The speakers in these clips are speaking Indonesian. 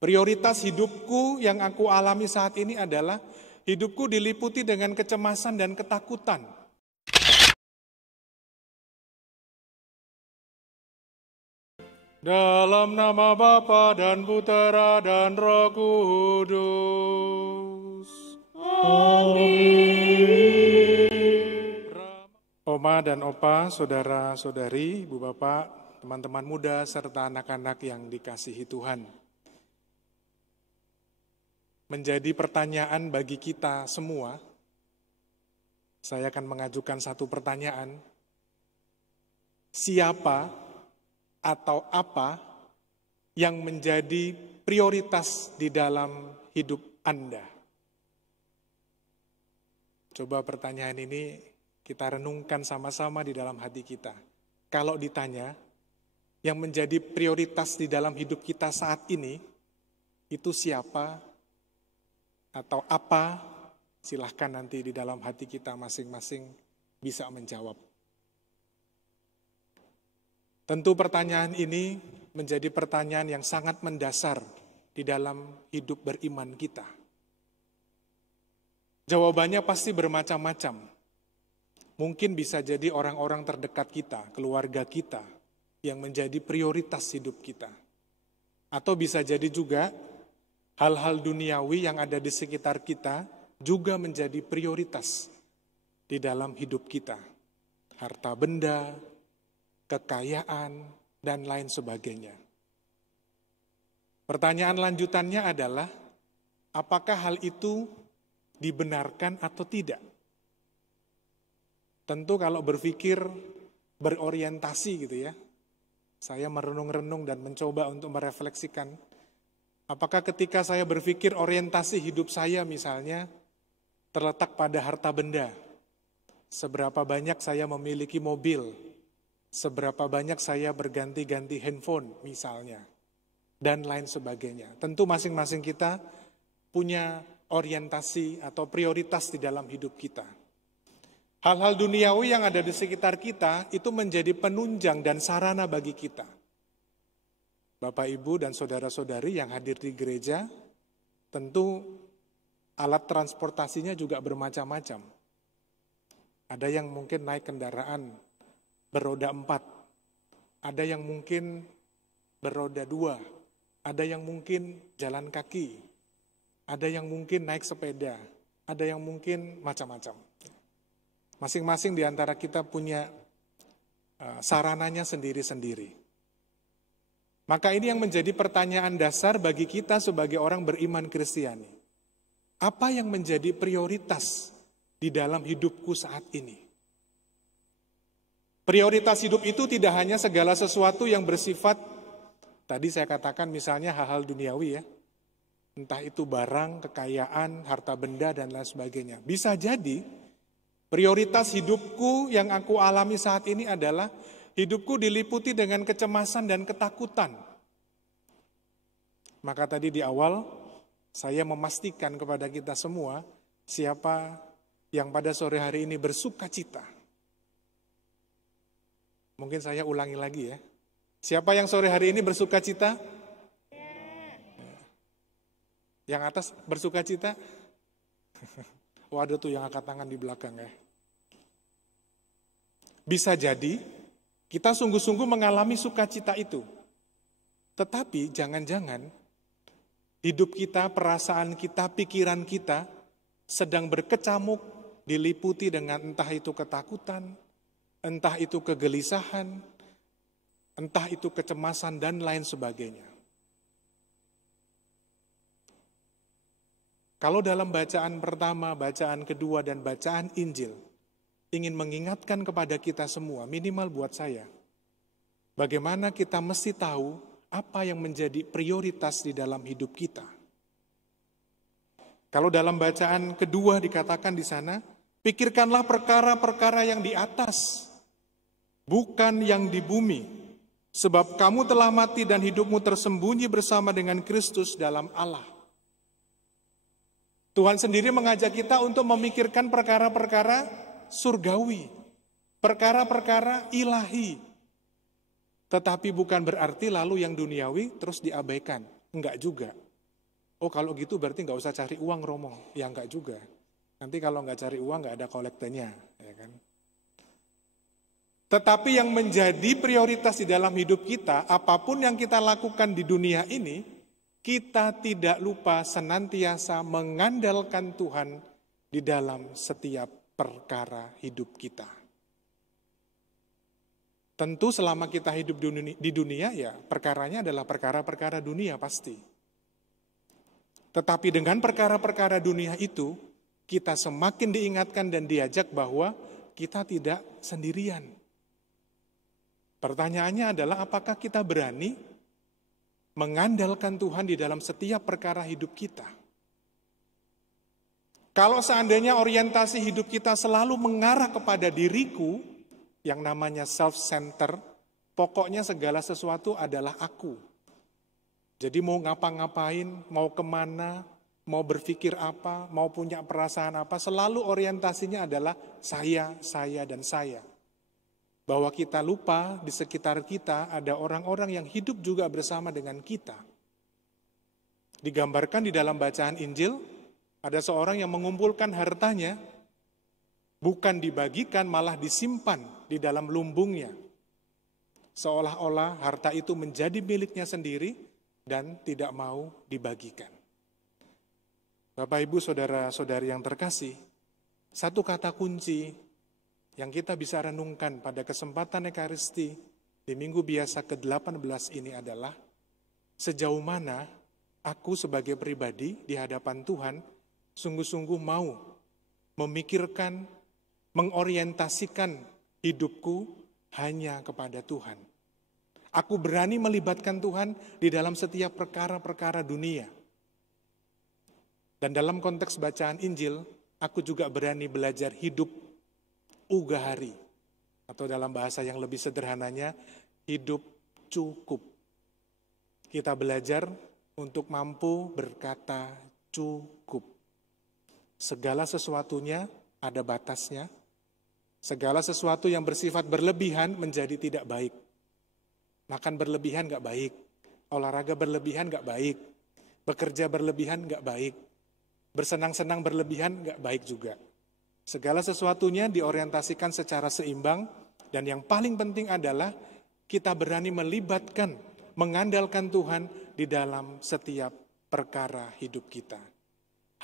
Prioritas hidupku yang aku alami saat ini adalah hidupku diliputi dengan kecemasan dan ketakutan. Dalam nama Bapa dan Putera dan Roh Kudus. Amin. Oma dan Opa, saudara-saudari, Ibu Bapak, teman-teman muda, serta anak-anak yang dikasihi Tuhan. Menjadi pertanyaan bagi kita semua, saya akan mengajukan satu pertanyaan. Siapa atau apa yang menjadi prioritas di dalam hidup Anda? Coba pertanyaan ini kita renungkan sama-sama di dalam hati kita. Kalau ditanya, yang menjadi prioritas di dalam hidup kita saat ini, itu siapa atau apa? Silahkan nanti di dalam hati kita masing-masing bisa menjawab. Tentu pertanyaan ini menjadi pertanyaan yang sangat mendasar di dalam hidup beriman kita. Jawabannya pasti bermacam-macam. Mungkin bisa jadi orang-orang terdekat kita, keluarga kita, yang menjadi prioritas hidup kita. Atau bisa jadi juga hal-hal duniawi yang ada di sekitar kita juga menjadi prioritas di dalam hidup kita. Harta benda, kekayaan, dan lain sebagainya. Pertanyaan lanjutannya adalah, apakah hal itu dibenarkan atau tidak? Tentu kalau berpikir berorientasi gitu ya, saya merenung-renung dan mencoba untuk merefleksikan, apakah ketika saya berpikir orientasi hidup saya misalnya terletak pada harta benda, seberapa banyak saya memiliki mobil, seberapa banyak saya berganti-ganti handphone misalnya, dan lain sebagainya. Tentu masing-masing kita punya orientasi atau prioritas di dalam hidup kita. Hal-hal duniawi yang ada di sekitar kita itu menjadi penunjang dan sarana bagi kita. Bapak, Ibu, dan saudara-saudari yang hadir di gereja, tentu alat transportasinya juga bermacam-macam. Ada yang mungkin naik kendaraan beroda 4, ada yang mungkin beroda 2, ada yang mungkin jalan kaki, ada yang mungkin naik sepeda, ada yang mungkin macam-macam. Masing-masing di antara kita punya sarananya sendiri-sendiri. Maka ini yang menjadi pertanyaan dasar bagi kita sebagai orang beriman Kristiani. Apa yang menjadi prioritas di dalam hidupku saat ini? Prioritas hidup itu tidak hanya segala sesuatu yang bersifat, tadi saya katakan misalnya hal-hal duniawi ya, entah itu barang, kekayaan, harta benda, dan lain sebagainya. Bisa jadi prioritas hidupku yang aku alami saat ini adalah hidupku diliputi dengan kecemasan dan ketakutan. Maka tadi di awal saya memastikan kepada kita semua siapa yang pada sore hari ini bersuka cita. Mungkin saya ulangi lagi ya. Siapa yang sore hari ini bersuka cita? Yang atas bersuka cita? Waduh tuh yang angkat tangan di belakang ya. Bisa jadi kita sungguh-sungguh mengalami sukacita itu. Tetapi jangan-jangan hidup kita, perasaan kita, pikiran kita sedang berkecamuk, diliputi dengan entah itu ketakutan, entah itu kegelisahan, entah itu kecemasan, dan lain sebagainya. Kalau dalam bacaan pertama, bacaan kedua, dan bacaan Injil, ingin mengingatkan kepada kita semua, minimal buat saya, bagaimana kita mesti tahu apa yang menjadi prioritas di dalam hidup kita. Kalau dalam bacaan kedua dikatakan di sana, pikirkanlah perkara-perkara yang di atas, bukan yang di bumi, sebab kamu telah mati dan hidupmu tersembunyi bersama dengan Kristus dalam Allah. Tuhan sendiri mengajak kita untuk memikirkan perkara-perkara surgawi, perkara-perkara ilahi. Tetapi bukan berarti lalu yang duniawi terus diabaikan. Enggak juga. Oh kalau gitu berarti nggak usah cari uang Romo. Ya nggak juga. Nanti kalau nggak cari uang nggak ada kolektenya. Ya kan? Tetapi yang menjadi prioritas di dalam hidup kita, apapun yang kita lakukan di dunia ini, kita tidak lupa senantiasa mengandalkan Tuhan di dalam setiap perkara hidup kita. Tentu selama kita hidup di dunia, ya perkaranya adalah perkara-perkara dunia pasti. Tetapi dengan perkara-perkara dunia itu, kita semakin diingatkan dan diajak bahwa kita tidak sendirian. Pertanyaannya adalah apakah kita berani mengandalkan Tuhan di dalam setiap perkara hidup kita? Kalau seandainya orientasi hidup kita selalu mengarah kepada diriku, yang namanya self-center, pokoknya segala sesuatu adalah aku. Jadi mau ngapa-ngapain, mau kemana, mau berpikir apa, mau punya perasaan apa, selalu orientasinya adalah saya, dan saya. Bahwa kita lupa di sekitar kita ada orang-orang yang hidup juga bersama dengan kita. Digambarkan di dalam bacaan Injil, ada seorang yang mengumpulkan hartanya, bukan dibagikan malah disimpan di dalam lumbungnya. Seolah-olah harta itu menjadi miliknya sendiri dan tidak mau dibagikan. Bapak, Ibu, saudara-saudari yang terkasih, satu kata kunci yang kita bisa renungkan pada kesempatan Ekaristi di minggu biasa ke-18 ini adalah sejauh mana aku sebagai pribadi di hadapan Tuhan sungguh-sungguh mau memikirkan, mengorientasikan hidupku hanya kepada Tuhan. Aku berani melibatkan Tuhan di dalam setiap perkara-perkara dunia. Dan dalam konteks bacaan Injil, aku juga berani belajar hidup ugahari, atau dalam bahasa yang lebih sederhananya, hidup cukup. Kita belajar untuk mampu berkata cukup. Segala sesuatunya ada batasnya. Segala sesuatu yang bersifat berlebihan menjadi tidak baik. Makan berlebihan gak baik. Olahraga berlebihan gak baik. Bekerja berlebihan gak baik. Bersenang-senang berlebihan gak baik juga. Segala sesuatunya diorientasikan secara seimbang, dan yang paling penting adalah kita berani melibatkan, mengandalkan Tuhan di dalam setiap perkara hidup kita.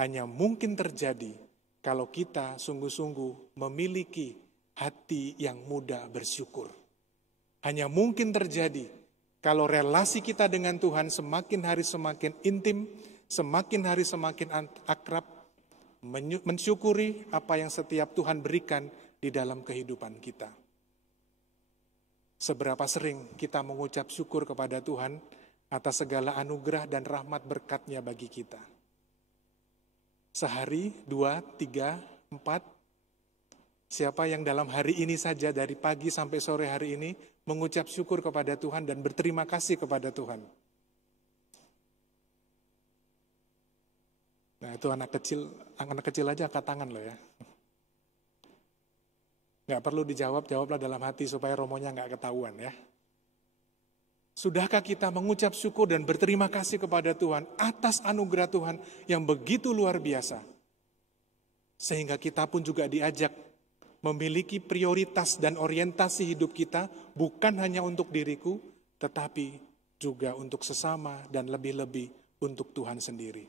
Hanya mungkin terjadi kalau kita sungguh-sungguh memiliki hati yang mudah bersyukur. Hanya mungkin terjadi kalau relasi kita dengan Tuhan semakin hari semakin intim, semakin hari semakin akrab, mensyukuri apa yang setiap Tuhan berikan di dalam kehidupan kita. Seberapa sering kita mengucap syukur kepada Tuhan atas segala anugerah dan rahmat berkat-Nya bagi kita. Sehari, 2, 3, 4, siapa yang dalam hari ini saja dari pagi sampai sore hari ini mengucap syukur kepada Tuhan dan berterima kasih kepada Tuhan. Nah itu anak kecil aja angkat tangan loh ya. Nggak perlu dijawab, jawablah dalam hati supaya romonya nggak ketahuan ya. Sudahkah kita mengucap syukur dan berterima kasih kepada Tuhan atas anugerah Tuhan yang begitu luar biasa? Sehingga kita pun juga diajak memiliki prioritas dan orientasi hidup kita bukan hanya untuk diriku, tetapi juga untuk sesama dan lebih-lebih untuk Tuhan sendiri.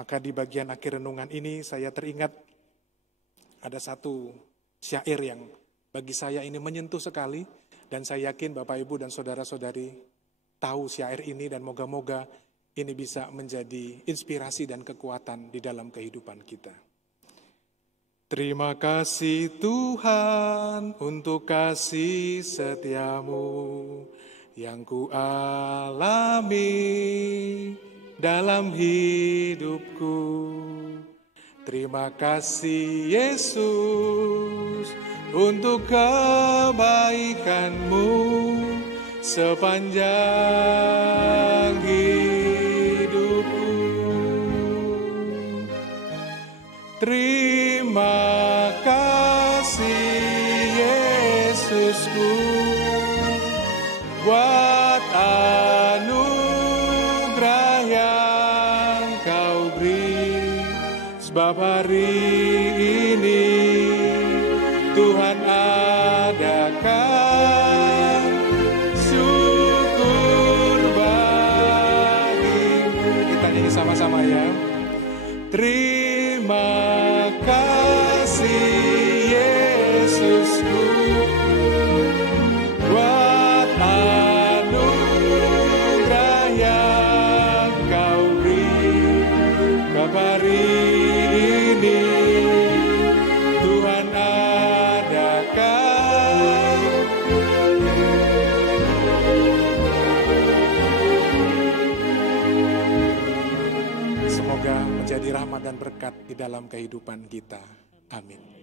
Maka di bagian akhir renungan ini saya teringat ada satu syair yang bagi saya ini menyentuh sekali, dan saya yakin Bapak, Ibu, dan saudara-saudari tahu syair ini, dan moga-moga ini bisa menjadi inspirasi dan kekuatan di dalam kehidupan kita. Terima kasih Tuhan untuk kasih setiamu yang ku alami dalam hidupku. Terima kasih Yesus untuk kebaikan-Mu sepanjang hidupku. Terima kasih Yesusku buat anugerah yang Sebab hari ini Tuhan adakan syukur bagimu. Kita nyanyi sama-sama ya. Terima kasih Yesusku buat anugerah yang kau beri. Hari ini Tuhan adakan semoga menjadi rahmat dan berkat di dalam kehidupan kita. Amin.